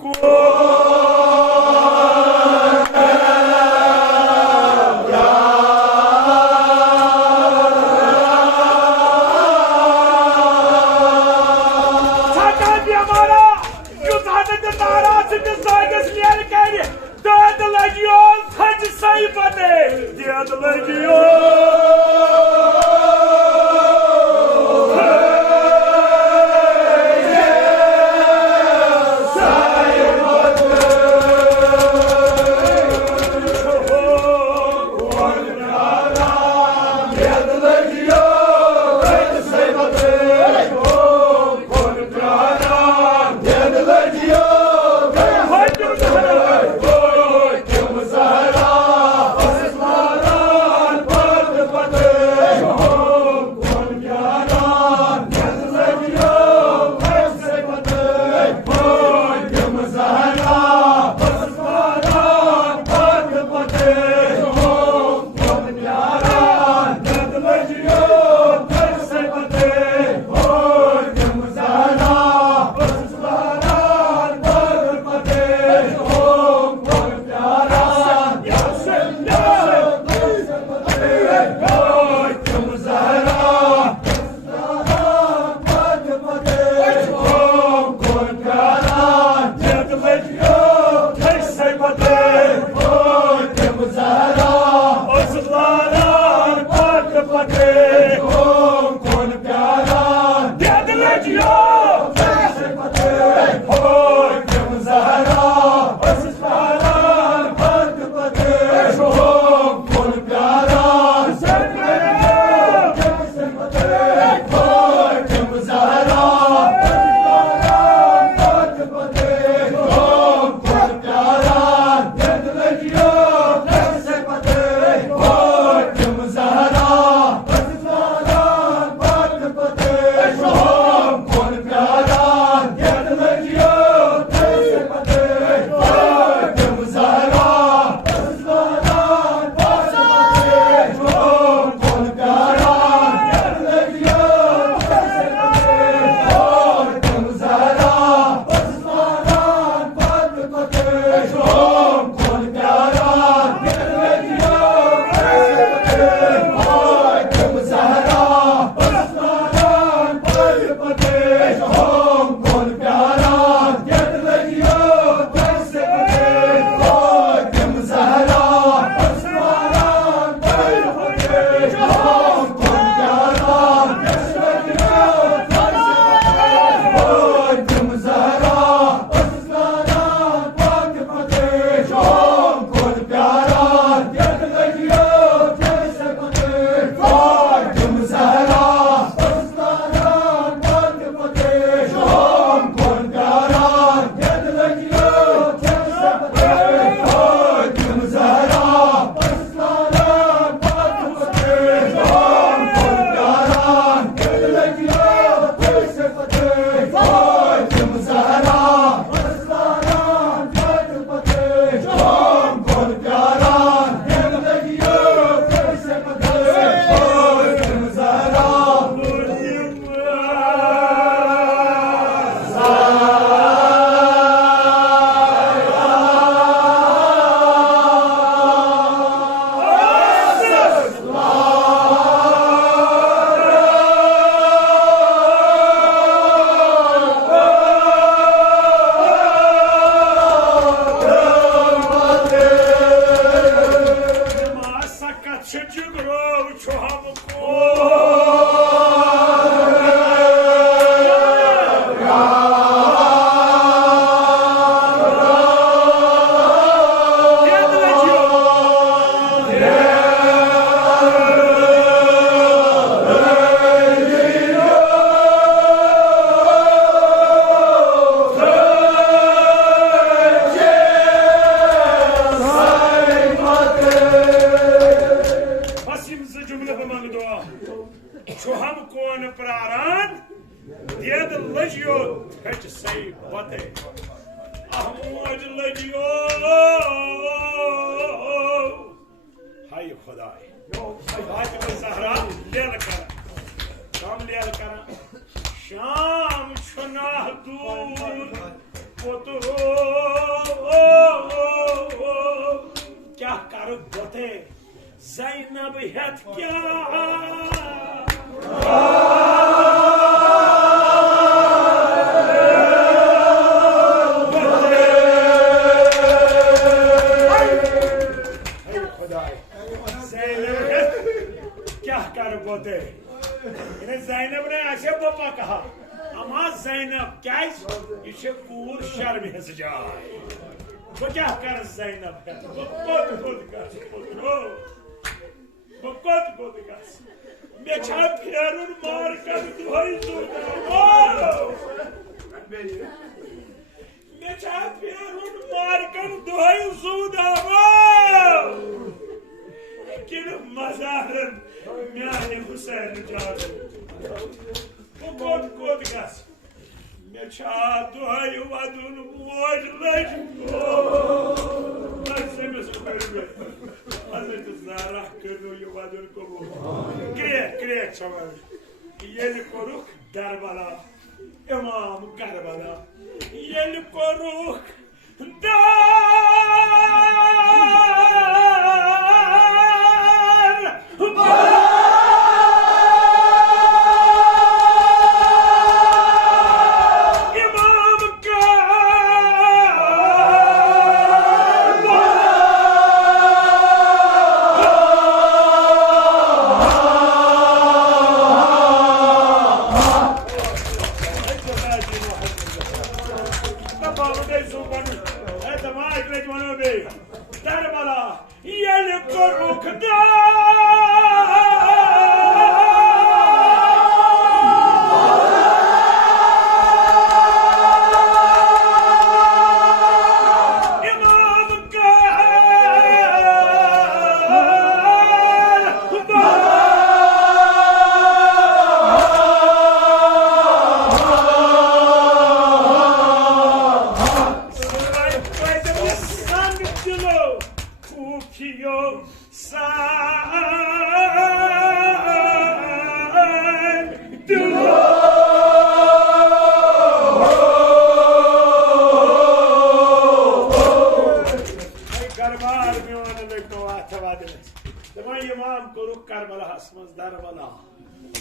मज दरबला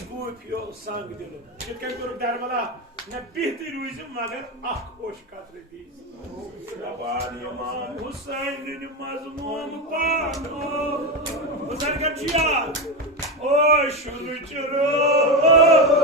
गूफियो संग दिल ये दरबला मे बिहती रूज मगर अश कतर दीज इमाम हुसैन मजमून पानो हुसैन का याद ओ शुरू चरो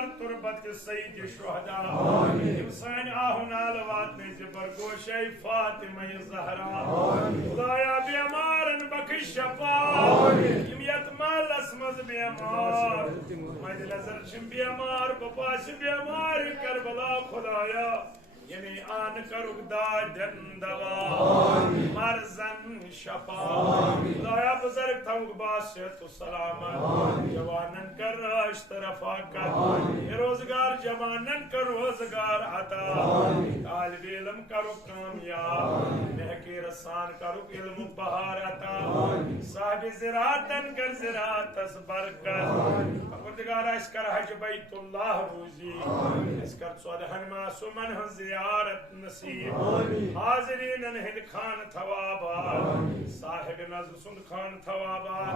दर तुरबत के सईद शुहदा सान आहुनाल वात ने बरगोशे फातिमा ज़हरा खुदाया बेमारन बख्श शफा यम यतमालस मज बेमार मद नजर छिम बेमार बपास बेमार करबला खुदाया यमी आन करुक दादन दवा मरजन शफा खुदाया बुजुर्ग थमुक बासियत सलामत जवानन कर राश्त रफाकत रोजगार जवानन कर रोजगार अता तालिब इल्म करुक कामयाब महके रसान करुक इल्म बहार अता साहिब ज़िरातन कर ज़िरातस बरकत परवरदिगार इस कर हज बैतुल्लाह रूजी इस कर सौदहन मासूमन ज़ियारत नसीब हाज़रीन हिंद खान थवाबाद साहिब नज़्र सुंद खान थवाबाद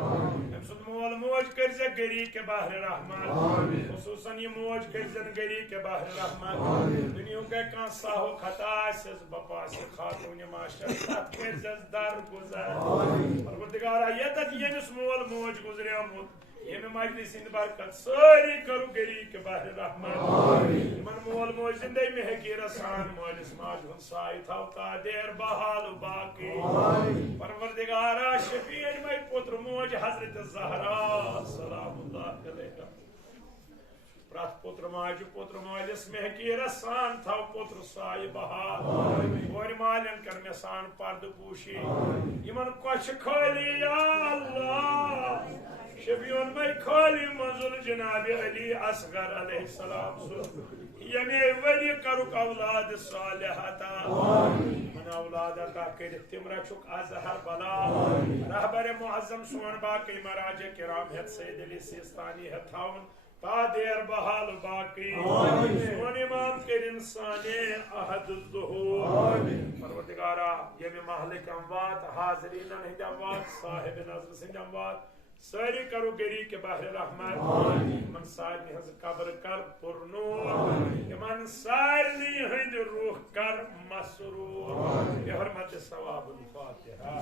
हम सुंद मोल मौज कर जे गरी के बहर रहमत खुसूसन ये मौज कर जन गरी के बहर रहमत दुनिया के का साहो खता से बपा से खातून माशर साथ के जज़दार गुज़र परवरदिगार ये तक ये मोल मौज गुज़रे मुत ये में मजलिस इन बरकत सारी करू गरी के बहर रहमत मन मोल मौज जिंदगी में है कि रसान मोलिस माज हुन साई थावता देर बहाल बाकी परवरदिगार शफीर में पुत्र मौज हजरत ज़हरा सलामुल्लाह अलैहा प्रत पुत्र माज पुत्र मालिस में है कि रसान थाव पुत्र साई बहाल और मालन कर में सान पर्द पूशी यमन कोश खाली या अल्लाह शफीउन में खाली मंजुल जनाब अली असगर अलैहिस्सलाम यमे वली करुक औलाद सालिहता मन औलाद अता कर तिमरा चुक अजहर बला रहबर मुअज्जम सुन बाकी मराज किराम है सैयद अली सिस्तानी है थाउन तादेर बहाल बाकी सुन इमाम के इंसाने अहद ज़ुहूर परवरदिगारा यमे महलिक अमवात हाज़रीन हिद अमवात साहिब नज़्र सिंह अमवात सारी करो गरी के बहर रहमत मन सारी हज कब्र कर पुरनूर मन सारी हिंद रूह कर मसरूर ये हरमत सवाब फातिहा।